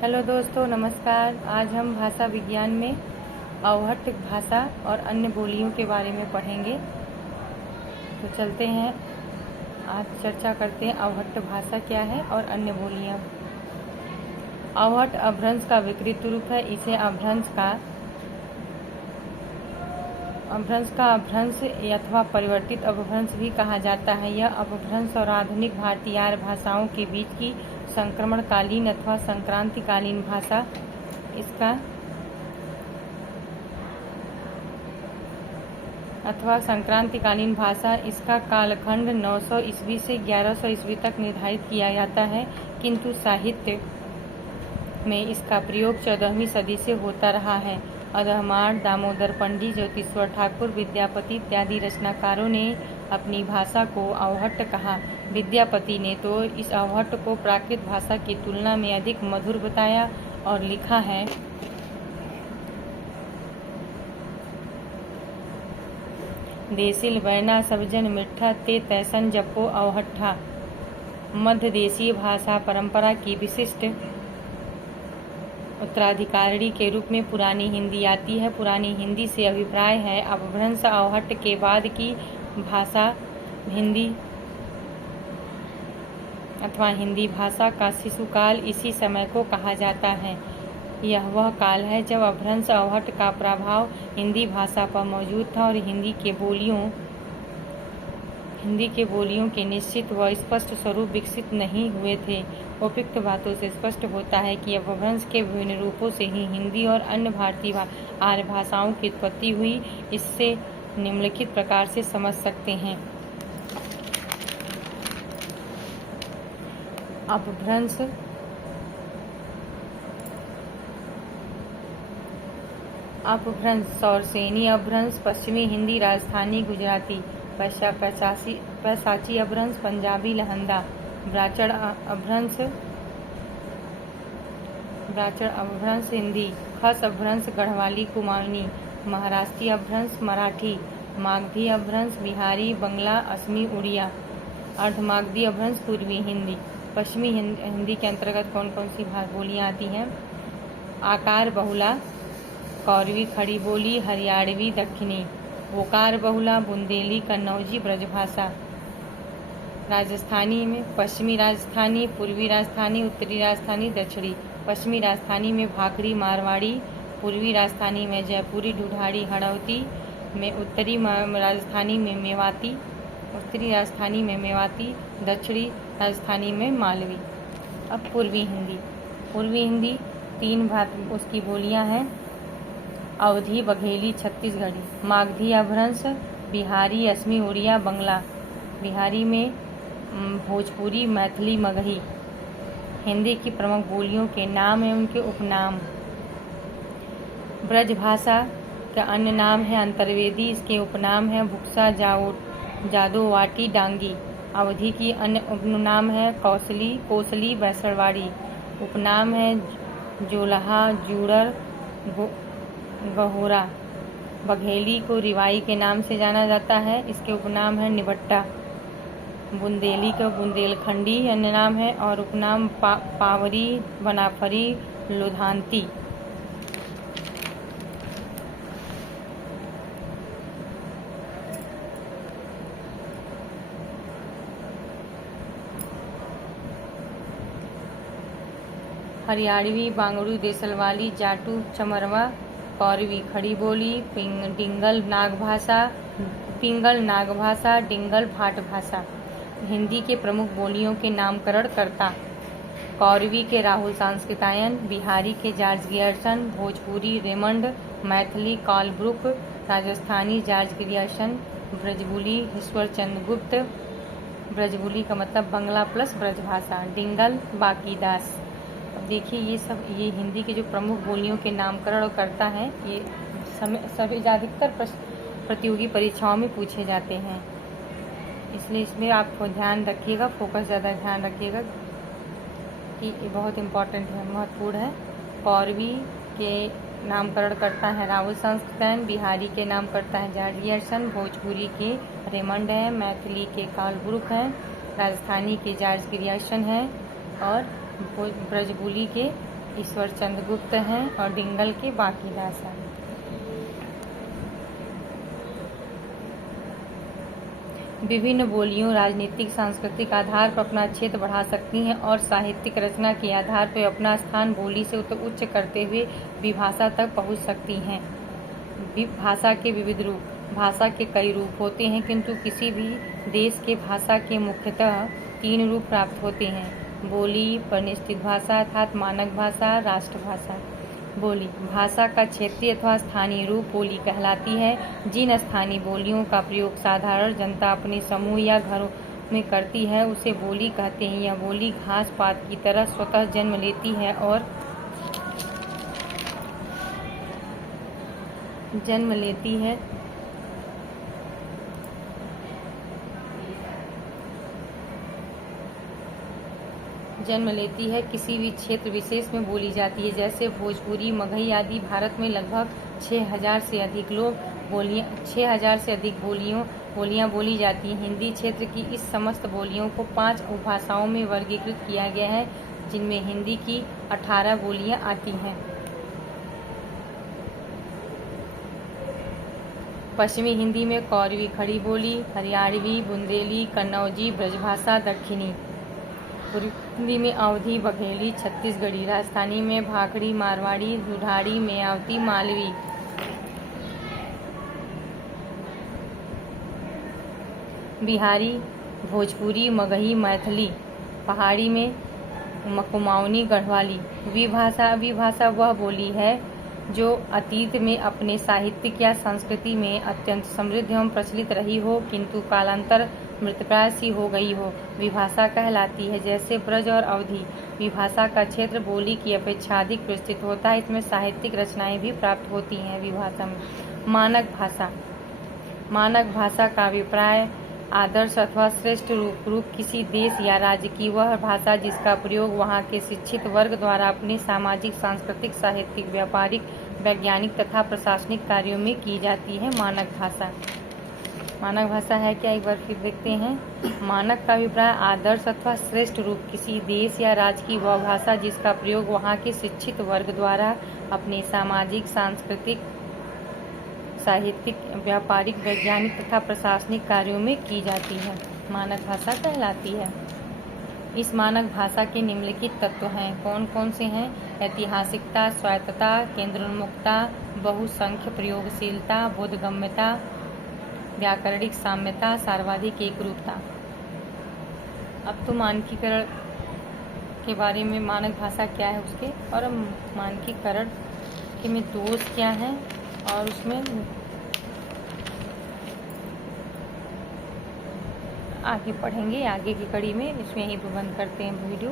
Hello दोस्तों, नमस्कार। आज हम भाषा विज्ञान में अवहट्ट भाषा और अन्य बोलियों के बारे में पढ़ेंगे। तो चलते हैं, आज चर्चा करते हैं अवहट्ट भाषा क्या है और अन्य बोलियां। अवहट्ट अपभ्रंश का विकृत रूप है। इसे अपभ्रंश अथवा परिवर्तित अपभ्रंश भी कहा जाता है। यह अपभ्रंश और आधुनिक भारतीय आर्य भाषाओं के बीच की संक्रमणकालीन अथवा संक्रांतिकालीन भाषा इसका कालखंड 900 ईस्वी से 1100 ईस्वी तक निर्धारित किया जाता है, किंतु साहित्य में इसका प्रयोग 14वीं सदी से होता रहा है। अधमाड़, दामोदर पंडित, ज्योतिश्वर ठाकुर, विद्यापति इत्यादि रचनाकारों ने अपनी भाषा को अवहट्ट कहा। विद्यापति ने तो इस अवहट्ट को प्राकृत भाषा की तुलना में अधिक मधुर बताया और लिखा है, देसिल बैना सबजन मिठा ते तैसन जपो अवहट्ठा। मध्य देशीय भाषा परंपरा की विशिष्ट उत्तराधिकारी के रूप में पुरानी हिंदी आती है। पुरानी हिंदी से अभिप्राय है अपभ्रंश अवहट्ट के बाद की भाषा हिंदी अथवा हिंदी भाषा का शिशुकाल इसी समय को कहा जाता है। यह वह काल है जब अपभ्रंश अवहट्ट का प्रभाव हिंदी भाषा पर मौजूद था और हिंदी के बोलियों के निश्चित व स्पष्ट स्वरूप विकसित नहीं हुए थे। उपयुक्त बातों से स्पष्ट होता है कि अपभ्रंश के विभिन्न रूपों से ही हिंदी और अन्य भारतीय आर्य भाषाओं की उत्पत्ति हुई। इससे निम्नलिखित प्रकार से समझ सकते हैं। अपभ्रंश सौरसेनी अपभ्रंश पश्चिमी हिंदी, राजस्थानी गुजराती, पैशाची अपभ्रंश पंजाबी लहंदा, ब्राह्मण अपभ्रंश हिंदी, खस अपभ्रंश गढ़वाली कुमाऊनी, महाराष्ट्री अपभ्रंश मराठी, मागधी अपभ्रंश बिहारी, बंगला, असमी, उड़िया, अर्धमागधी अपभ्रंश पूर्वी हिंदी। पश्चिमी हिंदी के अंतर्गत कौन कौन सी बोलियां आती हैं? आकार बहुला कौरवी खड़ी बोली, हरियाणवी दक्षिणी, ओकार बहुला बुंदेली, कन्नौजी ब्रजभाषा। राजस्थानी में पश्चिमी राजस्थानी, पूर्वी राजस्थानी, उत्तरी राजस्थानी, दक्षिणी। पश्चिमी राजस्थानी में भाखड़ी मारवाड़ी, पूर्वी राजस्थानी में जयपुरी, ढूढ़ाड़ी हड़ौती में, उत्तरी राजस्थानी में मेवाती, दक्षिणी राजस्थानी में मालवी। अब पूर्वी हिंदी 3 उसकी बोलियां हैं, अवधी, बघेली, छत्तीसगढ़ी। मागधी अपभ्रंश बिहारी, असमी, उड़िया, बंगला। बिहारी में भोजपुरी, मैथिली, मगही। हिंदी की प्रमुख बोलियों के नाम एवं उनके उपनाम। ब्रजभाषा का अन्य नाम है अंतर्वेदी, इसके उपनाम है भुक्सा, जादोवाटी, डांगी। अवधी की अन्य उपनाम है कोसली, बैसड़वाड़ी। उपनाम है जोलहा, जूड़र, गहोरा। बघेली को रिवाई के नाम से जाना जाता है, इसके उपनाम है निबट्टा। बुंदेली का बुंदेलखंडी अन्य नाम है और उपनाम पावरी, बनाफरी, लुधांती। हरियाणवी, बांगड़ू, देसलवाली, जाटू, चमरवा, कौरवी खड़ी बोली, पिंगल नागभाषा, डिंगल भाट भाषा। हिंदी के प्रमुख बोलियों के नामकरण करता। कौरवी के राहुल सांस्कृतायन, बिहारी के George Grierson, Bhojpuri Raymond, Maithili Colebrooke, Rajasthani George Grierson, Brajbuli Ishwar Chandra Gupta. Brajbuli का मतलब बंगला प्लस ब्रजभाषा। डिंगल बाकीदास। अब देखिए ये हिंदी के जो प्रमुख बोलियों के नामकरण करता है, ये सभी अधिकतर प्रतियोगी परीक्षाओं में पूछे जाते हैं, इसलिए इसमें आपको ध्यान रखिएगा, फोकस ज़्यादा ध्यान रखिएगा कि ये बहुत इम्पोर्टेंट है, महत्वपूर्ण है। कौरवी के नामकरण करता है राहुल सांस्कृतायन, बिहारी के नाम करता है जॉर्ज गियर्सन, भोजपुरी के रेमंड है, मैथिली के कॉलब्रुक हैं, राजस्थानी के जॉर्ज गियर्सन है और ब्रजबुली के ईश्वर चंद्र गुप्त हैं और डिंगल के बांकीदास हैं। विभिन्न बोलियों राजनीतिक सांस्कृतिक आधार पर अपना क्षेत्र बढ़ा सकती हैं और साहित्यिक रचना के आधार पर अपना स्थान बोली से उच्च करते हुए विभाषा तक पहुंच सकती हैं। भाषा के विविध रूप। भाषा के कई रूप होते हैं, किंतु किसी भी देश के भाषा के मुख्यतः 3 रूप प्राप्त होते हैं: बोली, परिनिष्ठित भाषा अर्थात मानक भाषा, राष्ट्रभाषा। बोली भाषा का क्षेत्रीय अथवा स्थानीय रूप बोली कहलाती है। जिन स्थानीय बोलियों का प्रयोग साधारण जनता अपने समूह या घरों में करती है उसे बोली कहते हैं। यह बोली घास पात की तरह स्वतः जन्म लेती है और किसी भी क्षेत्र विशेष में बोली जाती है, जैसे भोजपुरी, मगही आदि। भारत में लगभग 6,000 से अधिक बोलियां बोली जाती हैं। हिंदी क्षेत्र की इस समस्त बोलियों को 5 उपभाषाओं में वर्गीकृत किया गया है, जिनमें हिंदी की 18 बोलियां आती हैं। पश्चिमी हिंदी में कौरवी खड़ी बोली, हरियाणवी, बुंदेली, कन्नौजी, ब्रजभाषा, दक्षिणी हिंदी में अवधी, बघेली, छत्तीसगढ़ी, राजस्थानी में भाखड़ी, मारवाड़ी, ढूढ़ाड़ी, मेयावती, मालवी, बिहारी, भोजपुरी, मगही, मैथिली, पहाड़ी में कुमाऊनी, गढ़वाली। विभाषा वह बोली है जो अतीत में अपने साहित्यिक या संस्कृति में अत्यंत समृद्ध एवं प्रचलित रही हो, किंतु कालांतर मृतप्राय सी हो गई हो, विभाषा कहलाती है। जैसे ब्रज और अवधी। विभाषा का क्षेत्र बोली की अपेक्षा अधिक विस्तृत होता है। इसमें साहित्यिक रचनाएं भी प्राप्त होती हैं। विभाषा में मानक भाषा। मानक भाषा का अभिप्राय आदर्श अथवा श्रेष्ठ रूप किसी देश या राज्य की वह भाषा जिसका प्रयोग वहाँ के शिक्षित वर्ग द्वारा अपने सामाजिक, सांस्कृतिक, साहित्यिक, व्यापारिक, वैज्ञानिक तथा प्रशासनिक कार्यों में की जाती है। मानक भाषा। मानक भाषा है क्या, एक बार फिर देखते हैं। मानक का अभिप्राय आदर्श अथवा श्रेष्ठ रूप किसी देश या राज्य की वह भाषा जिसका प्रयोग वहाँ के शिक्षित वर्ग द्वारा अपने सामाजिक, सांस्कृतिक, साहित्यिक, व्यापारिक, वैज्ञानिक तथा प्रशासनिक कार्यों में की जाती है, मानक भाषा कहलाती है। इस मानक भाषा के निम्नलिखित तत्व हैं। कौन कौन से हैं? ऐतिहासिकता, स्वायत्तता, केंद्रोन्मुखता, बहुसंख्य प्रयोगशीलता, बोधगम्यता, व्याकरणिक साम्यता, सर्वाधिक एकरूपता। अब तो मानकीकरण के बारे में, मानक भाषा क्या है उसके, और मानकीकरण के में दोष क्या हैं और उसमें आगे पढ़ेंगे आगे की कड़ी में। इसमें ही बंद करते हैं वीडियो।